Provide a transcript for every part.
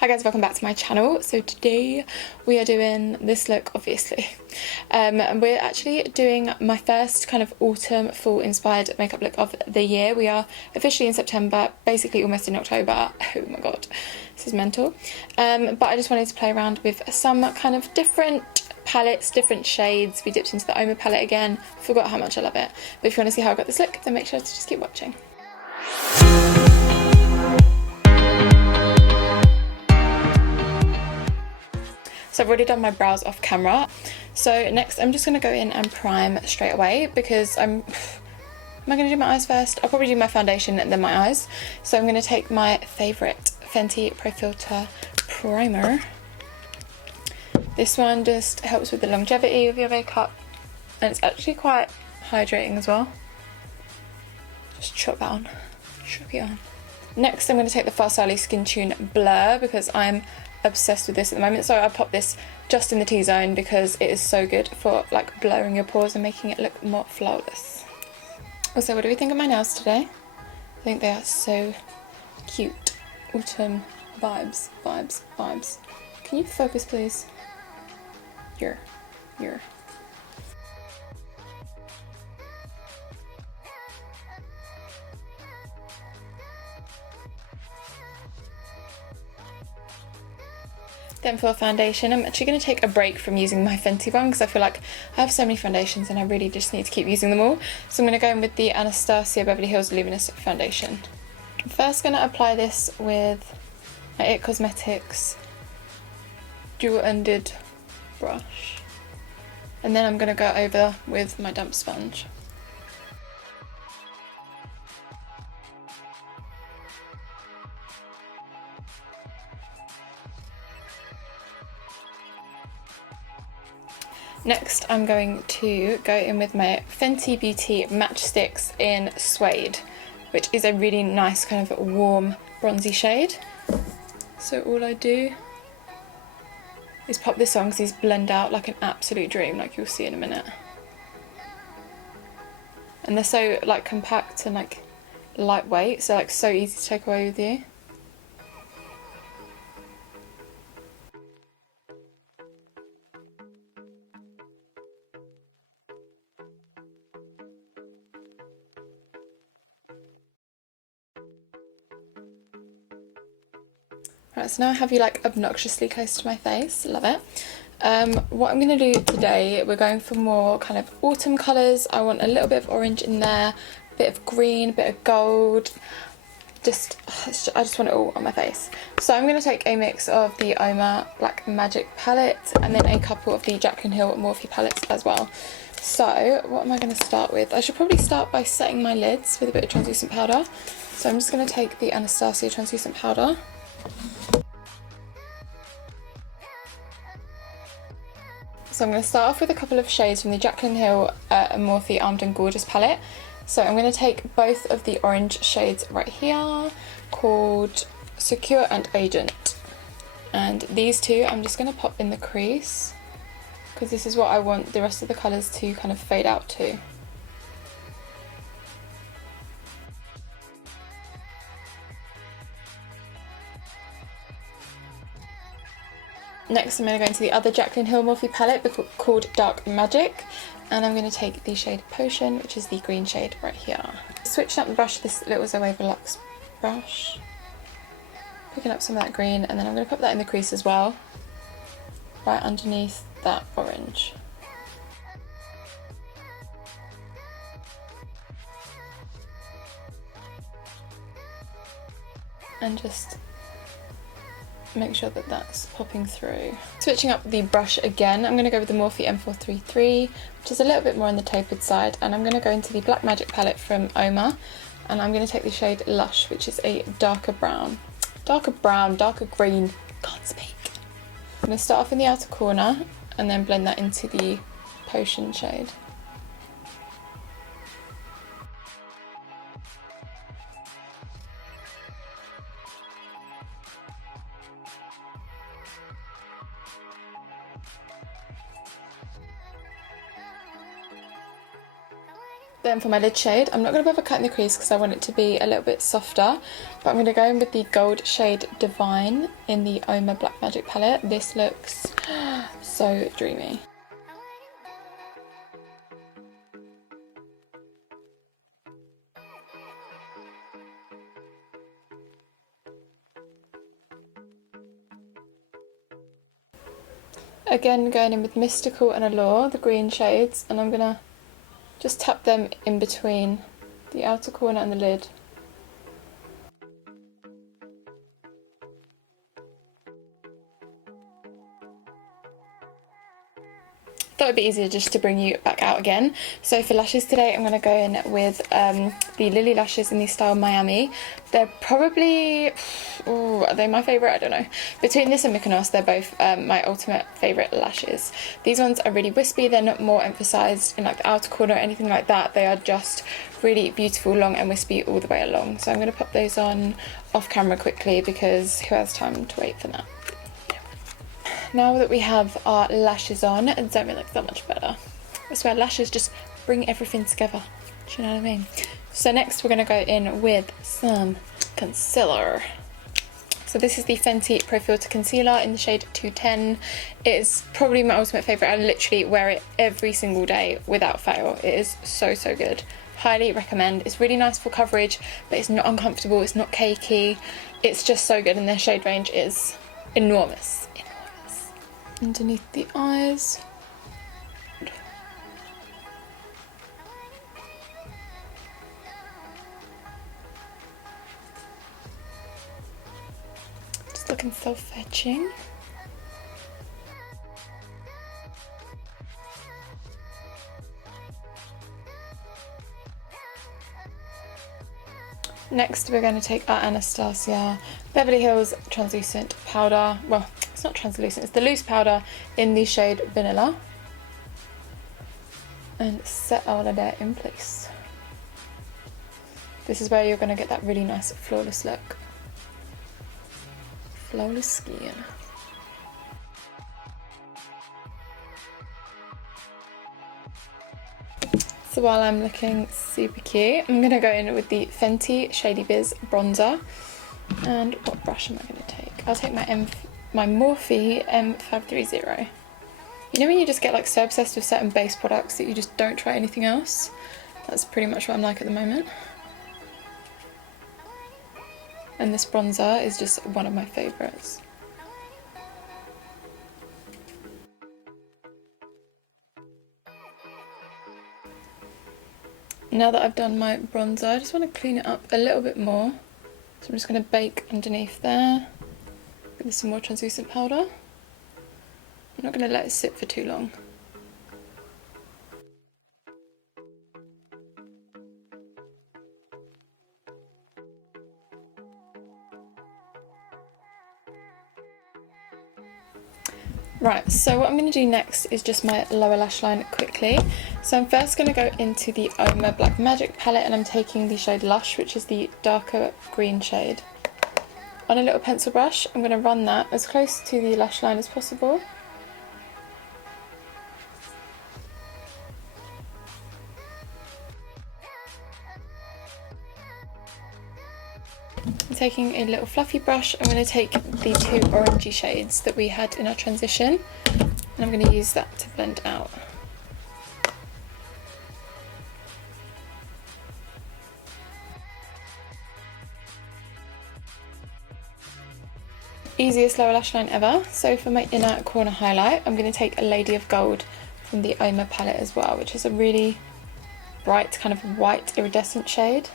Hi guys, welcome back to my channel. So today we are doing this look, obviously. And we're actually doing my first kind of autumn fall inspired makeup look of the year. We are officially in September, basically almost in October. Oh my god, this is mental. But I just wanted to play around with some kind of different palettes, different shades. We dipped into the Oma palette again, forgot how much I love it. But if you want to see how I got this look, then make sure to just keep watching. So I've already done my brows off camera. So next I'm just going to go in and prime straight away because am I going to do my eyes first? I'll probably do my foundation and then my eyes. So I'm going to take my favourite Fenty Profiltr primer. This one just helps with the longevity of your makeup and it's actually quite hydrating as well. Just chop that on, chop it on. Next I'm going to take the Farsali Skintune Blur because I'm obsessed with this at the moment. So I popped this just in the T-zone because it is so good for like blurring your pores and making it look more flawless. Also, what do we think of my nails today? I think they are so cute. Autumn vibes, vibes, vibes. Can you focus please? Here. Then for foundation, I'm actually going to take a break from using my Fenty one because I feel like I have so many foundations and I really just need to keep using them all. So I'm going to go in with the Anastasia Beverly Hills Luminous foundation. I'm first going to apply this with my IT Cosmetics dual-ended brush. And then I'm going to go over with my damp sponge. Next I'm going to go in with my Fenty Beauty Match Stix in Suede, which is a really nice kind of warm bronzy shade. So all I do is pop this on because these blend out like an absolute dream, like you'll see in a minute. And they're so like compact and like lightweight, so like so easy to take away with you. Right, so now I have you like obnoxiously close to my face, love it. What I'm going to do today, we're going for more kind of autumn colours. I want a little bit of orange in there, a bit of green, a bit of gold. I just want it all on my face. So I'm going to take a mix of the Oma Black Magic palette and then a couple of the Jaclyn Morphe palettes as well. So what am I going to start with? I should probably start by setting my lids with a bit of translucent powder. So I'm just going to take the Anastasia translucent powder. So I'm going to start off with a couple of shades from the Jaclyn Morphe Armed and Gorgeous palette. So I'm going to take both of the orange shades right here called Secure and Agent. And these two I'm just going to pop in the crease because this is what I want the rest of the colours to kind of fade out to. Next I'm going to go into the other Jaclyn Morphe palette called Dark Magic, and I'm going to take the shade Potion, which is the green shade right here. Switching up the brush, this little Zoe Velux brush, picking up some of that green, and then I'm going to put that in the crease as well, right underneath that orange. And just make sure that that's popping through. Switching up the brush again, I'm going to go with the Morphe M433, which is a little bit more on the tapered side, and I'm going to go into the Black Magic palette from Oma, and I'm going to take the shade Lush, which is a darker brown, darker green, can't speak. I'm going to start off in the outer corner and then blend that into the Potion shade. Then for my lid shade, I'm not going to bother cutting the crease because I want it to be a little bit softer, but I'm going to go in with the gold shade Divine in the Oma Black Magic palette. This looks so dreamy. Again, going in with Mystical and Allure, the green shades, and I'm going to just tap them in between the outer corner and the lid. Thought it'd be easier just to bring you back out again. So for lashes today, I'm going to go in with the Lily lashes in the style Miami. They're probably, ooh, are they my favourite? I don't know. Between this and Mykonos, they're both my ultimate favourite lashes. These ones are really wispy. They're not more emphasised in like the outer corner or anything like that. They are just really beautiful, long and wispy all the way along. So I'm going to pop those on off camera quickly because who has time to wait for that? Now that we have our lashes on, don't it look that much better? I swear lashes just bring everything together. Do you know what I mean? So next we're going to go in with some concealer. So this is the Fenty Profiltr concealer in the shade 210. It is probably my ultimate favourite. I literally wear it every single day without fail. It is so, so good. Highly recommend. It's really nice for coverage, but it's not uncomfortable, it's not cakey. It's just so good, and their shade range is enormous. Underneath the eyes. Just looking so fetching. Next we're going to take our Anastasia Beverly Hills translucent powder. Well, it's not translucent, it's the loose powder in the shade Vanilla. And set all of that in place. This is where you're going to get that really nice flawless look. Flawless skin. So while I'm looking super cute, I'm going to go in with the Fenty Shady Biz bronzer. And what brush am I going to take? I'll take my Morphe M530. You know when you just get like so obsessed with certain base products that you just don't try anything else? That's pretty much what I'm like at the moment. And this bronzer is just one of my favourites. Now that I've done my bronzer, I just want to clean it up a little bit more. So I'm just going to bake underneath there with some more translucent powder. I'm not going to let it sit for too long. Right, so what I'm going to do next is just my lower lash line quickly. So I'm first going to go into the Oma Black Magic palette, and I'm taking the shade Lush, which is the darker green shade. On a little pencil brush, I'm going to run that as close to the lash line as possible. I'm taking a little fluffy brush. I'm going to take the two orangey shades that we had in our transition, and I'm going to use that to blend out. Easiest lower lash line ever. So for my inner corner highlight, I'm going to take a Lady of Gold from the Oma palette as well, which is a really bright kind of white iridescent shade.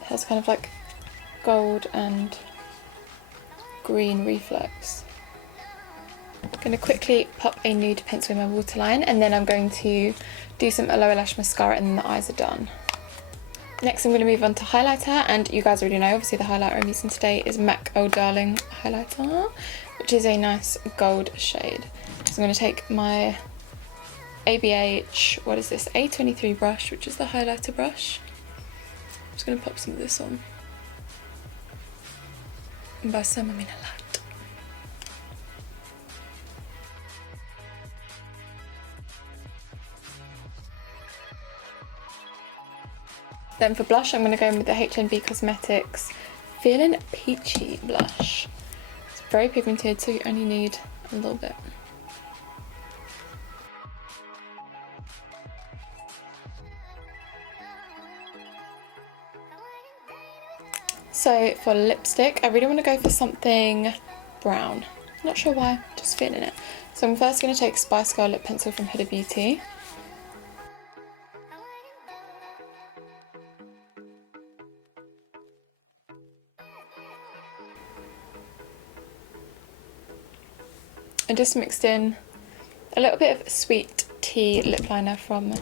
It has kind of like gold and green reflex. I'm going to quickly pop a nude pencil in my waterline, and then I'm going to do some lower lash mascara, and then the eyes are done. Next I'm going to move on to highlighter, and you guys already know obviously the highlighter I'm using today is MAC Oh Darling highlighter, which is a nice gold shade. So I'm going to take my ABH, what is this, A23 brush, which is the highlighter brush. I'm just going to pop some of this on. And by some I mean a lot. Then for blush, I'm going to go in with the HNB Cosmetics Feeling Peachy blush. It's very pigmented, so you only need a little bit. So for lipstick, I really want to go for something brown. Not sure why, just feeling it. So I'm first going to take Spice Girl Lip Pencil from Huda Beauty. I just mixed in a little bit of Sweet Tea lip liner from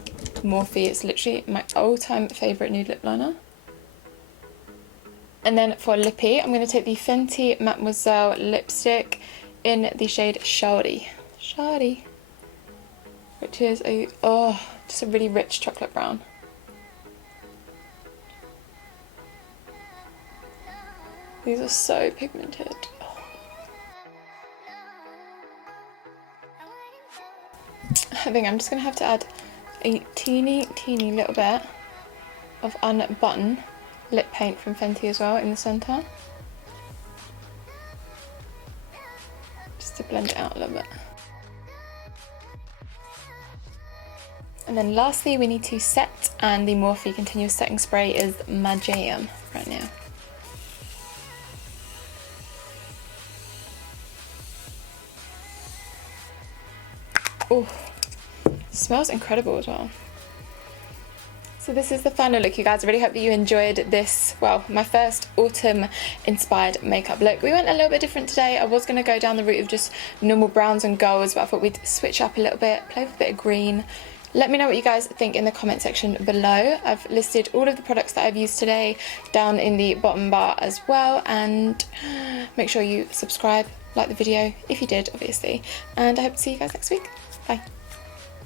Morphe. It's literally my all-time favourite nude lip liner. And then for lippy, I'm going to take the Fenty Mademoiselle lipstick in the shade Shardy, which is just a really rich chocolate brown. These are so pigmented. I think I'm just going to have to add a teeny little bit of Unbutton lip paint from Fenty as well in the centre. Just to blend it out a little bit. And then lastly we need to set, and the Morphe Continuous Setting Spray is my jam right now. Oh, smells incredible as well. So this is the final look, you guys. I really hope that you enjoyed this, well, my first autumn inspired makeup look. We went a little bit different today. I was going to go down the route of just normal browns and golds, but I thought we'd switch up a little bit, play with a bit of green. Let me know what you guys think in the comment section below. I've listed all of the products that I've used today down in the bottom bar as well, and make sure you subscribe, like the video if you did, obviously, and I hope to see you guys next week. Bye.